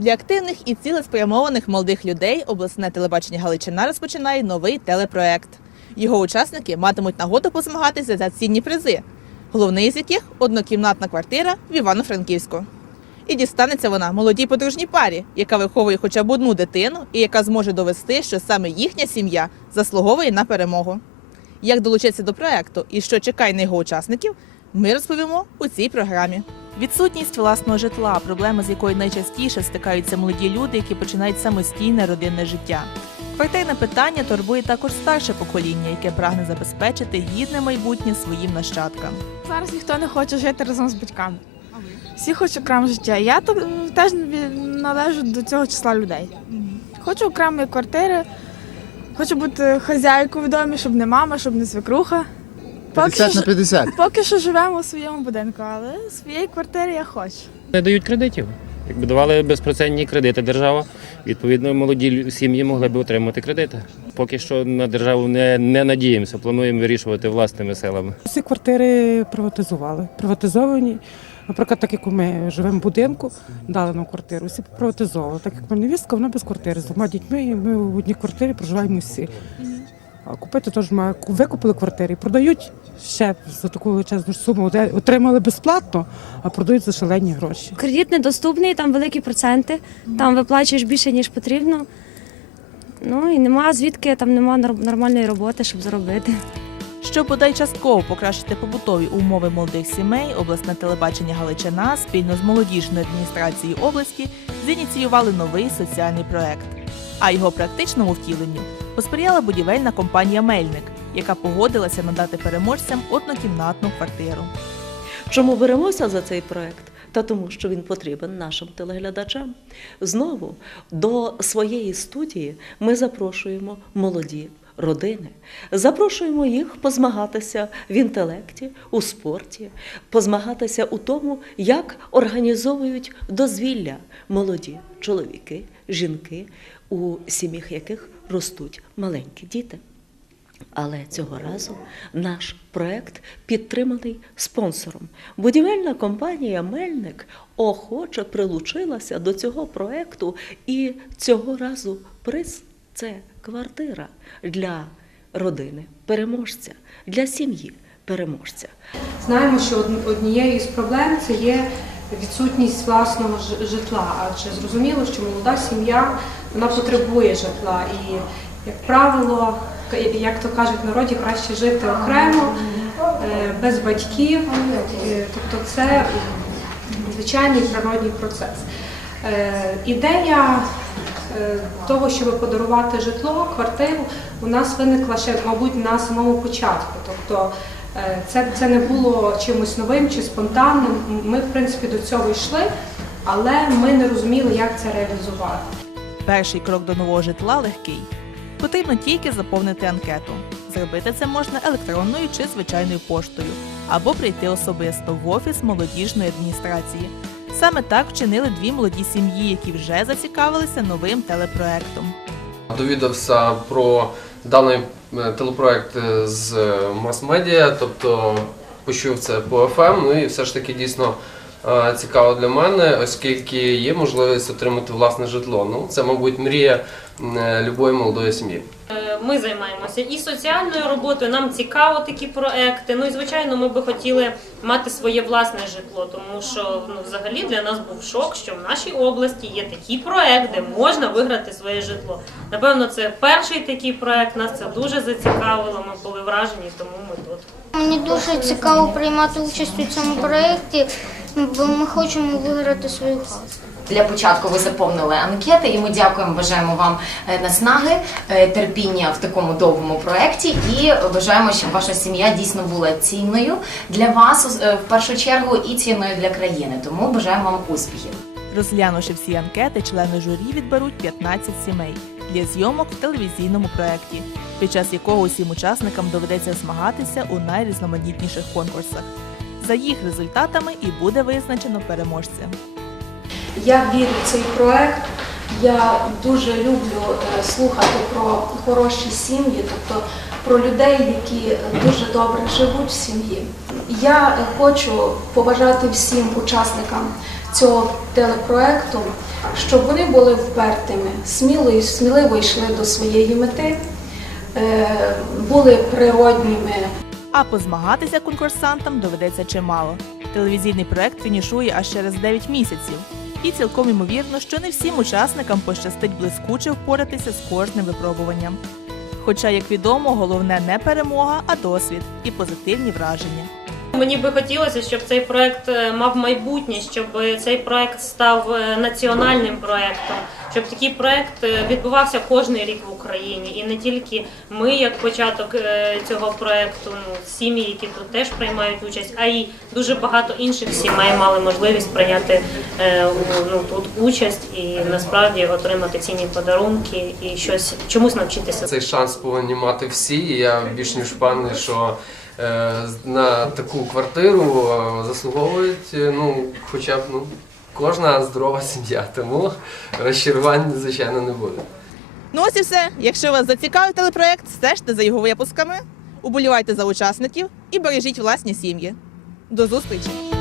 Для активних і цілеспрямованих молодих людей обласне телебачення Галичина розпочинає новий телепроект. Його учасники матимуть нагоду позмагатися за цінні призи, головний з яких однокімнатна квартира в Івано-Франківську. І дістанеться вона молодій подружній парі, яка виховує хоча б одну дитину і яка зможе довести, що саме їхня сім'я заслуговує на перемогу. Як долучитися до проекту і що чекає на його учасників, ми розповімо у цій програмі. Відсутність власного житла, проблема з якою найчастіше стикаються молоді люди, які починають самостійне родинне життя. Квартирне питання турбує також старше покоління, яке прагне забезпечити гідне майбутнє своїм нащадкам. Зараз ніхто не хоче жити разом з батьками. Всі хочуть окремо життя. Я теж належу до цього числа людей. Хочу окремої квартири, хочу бути хазяйкою в домі, щоб не мама, щоб не свекруха. Поки 50 на що, 50. поки що живемо у своєму будинку, але своєї квартири я хочу. Не дають кредитів. Якби давали безпроцентні кредити держава, відповідно, молоді лю- сім'ї могли б отримати кредити. Поки що на державу не, не надіємося, плануємо вирішувати власними силами. Всі квартири приватизували. Приватизовані. Наприклад, так як ми живемо в будинку, дали нам квартиру, всі приватизовували. Так як мене невістка, вона без квартири з двома дітьми, і ми в одній квартирі проживаємо всі. А купити теж має. Викупили квартири, продають ще за таку величезну суму. Де Отримали безплатно, а продають за шалені гроші. Кредит недоступний, там великі проценти, там виплачуєш більше, ніж потрібно. Ну і нема звідки, там нема нор- нормальної роботи, щоб заробити. Щоб бодай частково покращити побутові умови молодих сімей, обласне телебачення Галичина спільно з молодіжною адміністрацією області зініціювали новий соціальний проект. А його практичному втіленню посприяла будівельна компанія Мельник, яка погодилася надати переможцям однокімнатну квартиру. Чому беремося за цей проект? Та тому, що він потрібен нашим телеглядачам. Знову до своєї студії ми запрошуємо молоді родини, запрошуємо їх позмагатися в інтелекті, у спорті, позмагатися у тому, як організовують дозвілля молоді чоловіки, жінки, у сім'ях яких ростуть маленькі діти. Але цього разу наш проект підтриманий спонсором. Будівельна компанія Мельник охоче прилучилася до цього проекту, і цього разу приз це квартира для родини переможця, для сім'ї переможця. Знаємо, що однією з проблем це є відсутність власного житла, адже зрозуміло, що молода сім'я вона потребує житла, і як правило, як то кажуть в народі, краще жити окремо, е, без батьків, Е, тобто це звичайний природній процес. Е, Ідея того, щоб подарувати житло, квартиру, у нас виникла ще, мабуть, на самому початку. Тобто це, це не було чимось новим чи спонтанним. Ми, в принципі, до цього йшли, але ми не розуміли, як це реалізувати. Перший крок до нового житла легкий. Потрібно тільки заповнити анкету. Зробити це можна електронною чи звичайною поштою, або прийти особисто в офіс молодіжної адміністрації. Саме так вчинили дві молоді сім'ї, які вже зацікавилися новим телепроектом. Довідався про даний е, телепроект е, з е, мас-медіа, тобто почув це по FM, ну і все ж таки дійсно е, цікаво для мене, оскільки є можливість отримати власне житло. Ну, це, мабуть, мрія е, любої молодої сім'ї. Ми займаємося і соціальною роботою. Нам цікаво такі проекти. Ну і звичайно, ми би хотіли мати своє власне житло, тому що ну взагалі для нас був шок, що в нашій області є такий проект, де можна виграти своє житло. Напевно, це перший такий проект. Нас це дуже зацікавило. Ми були вражені, тому ми тут. Мені дуже цікаво приймати участь у цьому проєкті, бо ми хочемо виграти свою хату. Для початку ви заповнили анкети, і ми дякуємо, бажаємо вам е, наснаги, е, терпіння в такому довгому проєкті і бажаємо, щоб ваша сім'я дійсно була цінною для вас е, в першу чергу і цінною для країни. Тому бажаємо вам успіхів. Розглянувши всі анкети, члени журі відберуть 15 сімей для зйомок в телевізійному проєкті, під час якого усім учасникам доведеться змагатися у найрізноманітніших конкурсах. За їх результатами і буде визначено переможця. Я вірю в цей проект. Я дуже люблю е, слухати про хороші сім'ї, тобто про людей, які дуже добре живуть в сім'ї. Я хочу побажати всім учасникам цього телепроекту, щоб вони були впертими, сміло, сміливо йшли до своєї мети, е, були природніми. А позмагатися конкурсантам доведеться чимало. Телевізійний проект фінішує аж через 9 місяців. І цілком ймовірно, що не всім учасникам пощастить блискуче впоратися з кожним випробуванням. Хоча, як відомо, головне не перемога, а досвід і позитивні враження. Мені би хотілося, щоб цей проект е, мав майбутнє, щоб цей проект став е, національним проектом, щоб такий проект е, відбувався кожний рік в Україні, і не тільки ми, як початок е, цього проекту, ну сім'ї, які тут теж приймають участь, а й дуже багато інших сімей мали можливість прийняти е, ну тут участь і насправді отримати цінні подарунки і щось чомусь навчитися. Цей шанс повинні мати всі. І я більш ніж впевнений, що на таку квартиру заслуговують ну, хоча б ну, кожна здорова сім'я. Тому розчарувань, звичайно, не буде. Ну ось і все. Якщо вас зацікавив телепроект, стежте за його випусками, уболівайте за учасників і бережіть власні сім'ї. До зустрічі!